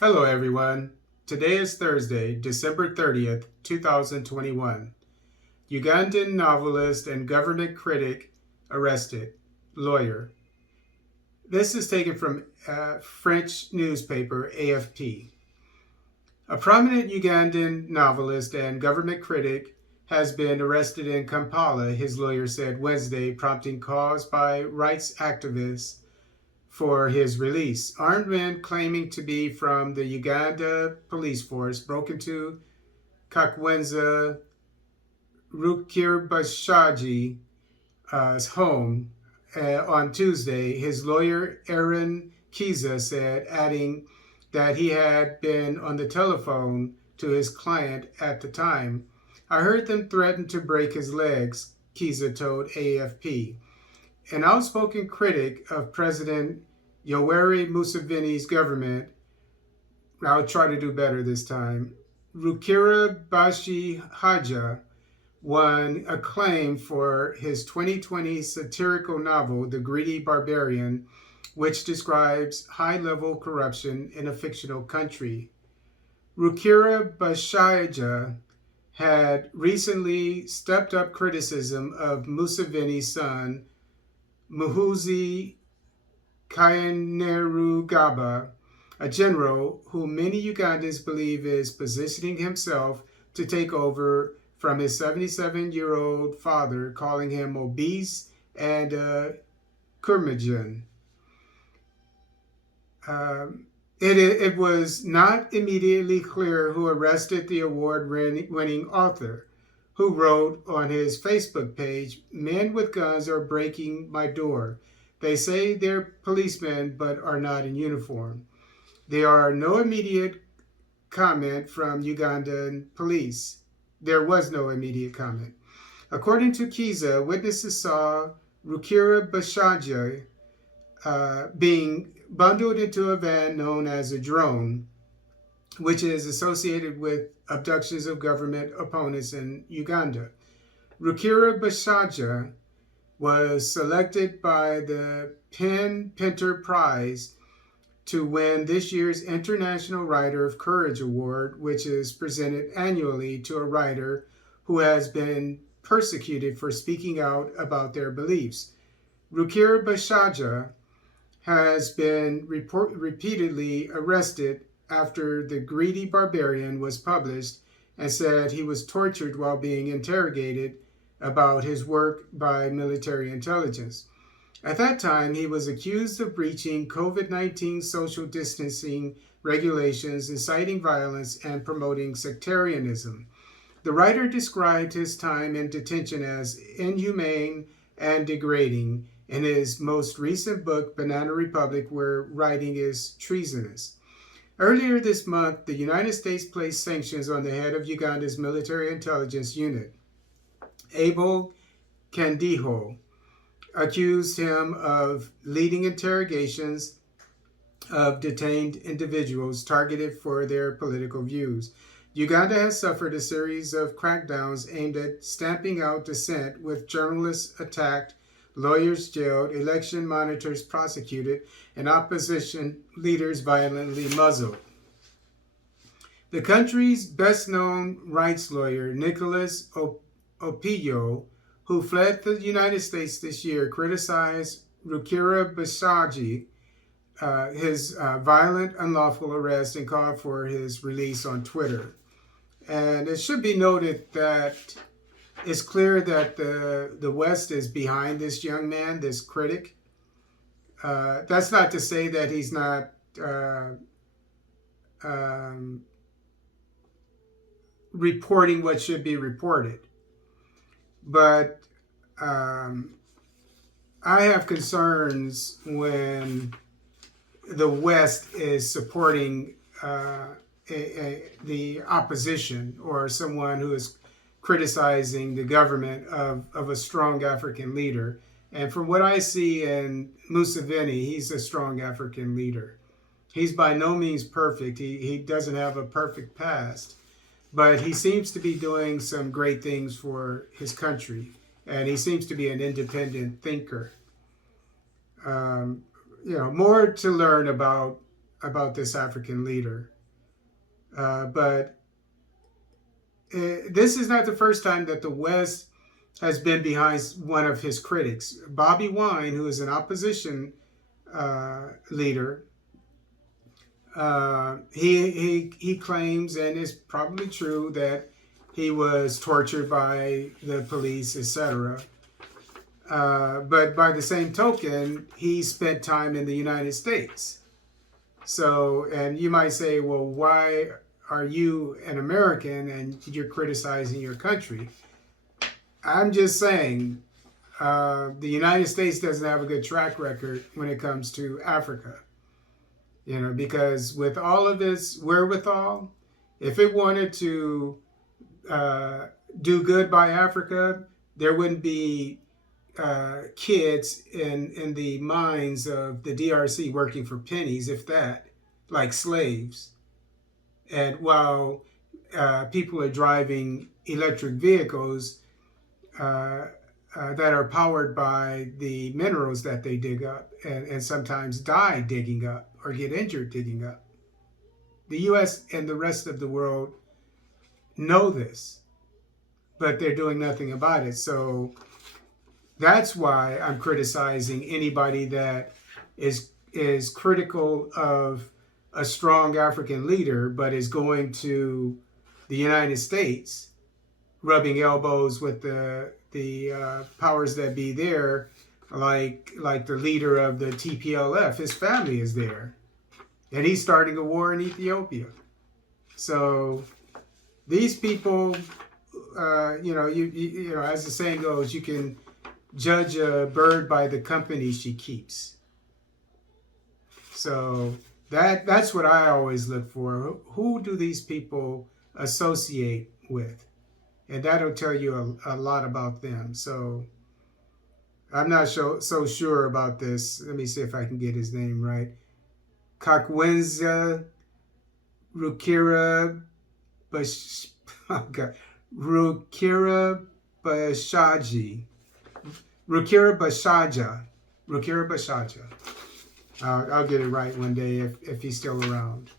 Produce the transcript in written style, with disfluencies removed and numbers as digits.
Hello, everyone. Today is Thursday, December 30th, 2021. Ugandan novelist and government critic arrested. Lawyer. This is taken from French newspaper AFP. A prominent Ugandan novelist and government critic has been arrested in Kampala, his lawyer said Wednesday, prompting calls by rights activists for his release. Armed men claiming to be from the Uganda police force broke into Kakwenza Rukirbashaji's home on Tuesday, his lawyer Aaron Kiza said, adding that he had been on the telephone to his client at the time. I heard them threaten to break his legs, Kiza told AFP. An outspoken critic of President Yoweri Museveni's government, I'll try to do better this time, Rukira Bashi Haja, won acclaim for his 2020 satirical novel, The Greedy Barbarian, which describes high-level corruption in a fictional country. Rukira Bashaija had recently stepped up criticism of Museveni's son, Muhoozi Kainerugaba, a general who many Ugandans believe is positioning himself to take over from his 77-year-old father, calling him obese and curmudgeon. It was not immediately clear who arrested the award-winning author, who wrote on his Facebook page, "Men with guns are breaking my door. They say they're policemen but are not in uniform." There are no immediate comment from Ugandan police. There was no immediate comment. According to Kiza, witnesses saw Rukira Bashaja being bundled into a van known as a drone, which is associated with abductions of government opponents in Uganda. Rukira Bashaja was selected by the Penn Pinter Prize to win this year's International Writer of Courage Award, which is presented annually to a writer who has been persecuted for speaking out about their beliefs. Rukira Bashaja has been repeatedly arrested after The Greedy Barbarian was published and said he was tortured while being interrogated about his work by military intelligence. At that time, he was accused of breaching COVID-19 social distancing regulations, inciting violence, and promoting sectarianism. The writer described his time in detention as inhumane and degrading in his most recent book, Banana Republic, where writing is treasonous. Earlier this month, the United States placed sanctions on the head of Uganda's military intelligence unit, Abel Kandiho, accused him of leading interrogations of detained individuals targeted for their political views. Uganda has suffered a series of crackdowns aimed at stamping out dissent, with journalists attacked, lawyers jailed, election monitors prosecuted, and opposition leaders violently muzzled. The country's best-known rights lawyer, Nicholas Opio, who fled the United States this year, criticized Rukira Bashaji, his violent, unlawful arrest, and called for his release on Twitter. And it should be noted that it's clear that the West is behind this young man, this critic. That's not to say that he's not reporting what should be reported. But I have concerns when the West is supporting the opposition or someone who is criticizing the government of a strong African leader. And from what I see in Museveni, he's a strong African leader. He's by no means perfect. He doesn't have a perfect past, but he seems to be doing some great things for his country. And he seems to be an independent thinker. More to learn about about this African leader. But this is not the first time that the West has been behind one of his critics. Bobby Wine, who is an opposition leader, he claims, and it's probably true, that he was tortured by the police, etc. But by the same token, he spent time in the United States. So, and you might say, well, why are you an American and you're criticizing your country? I'm just saying, the United States doesn't have a good track record when it comes to Africa. You know, because with all of its wherewithal, if it wanted to do good by Africa, there wouldn't be kids in the mines of the DRC working for pennies, if that, like slaves. And while people are driving electric vehicles that are powered by the minerals that they dig up, and sometimes die digging up or get injured digging up. The US and the rest of the world know this, but they're doing nothing about it. So that's why I'm criticizing anybody that is critical of a strong African leader, but is going to the United States, rubbing elbows with the powers that be there, like the leader of the TPLF. His family is there, and he's starting a war in Ethiopia. So these people, you know, as the saying goes, you can judge a bird by the company she keeps. So that's what I always look for. Who do these people associate with? And that'll tell you a lot about them. So I'm not so sure about this. Let me see if I can get his name right. Kakwenza Rukira Rukira Bashaji. Rukira Bashaja. I'll get it right one day if he's still around.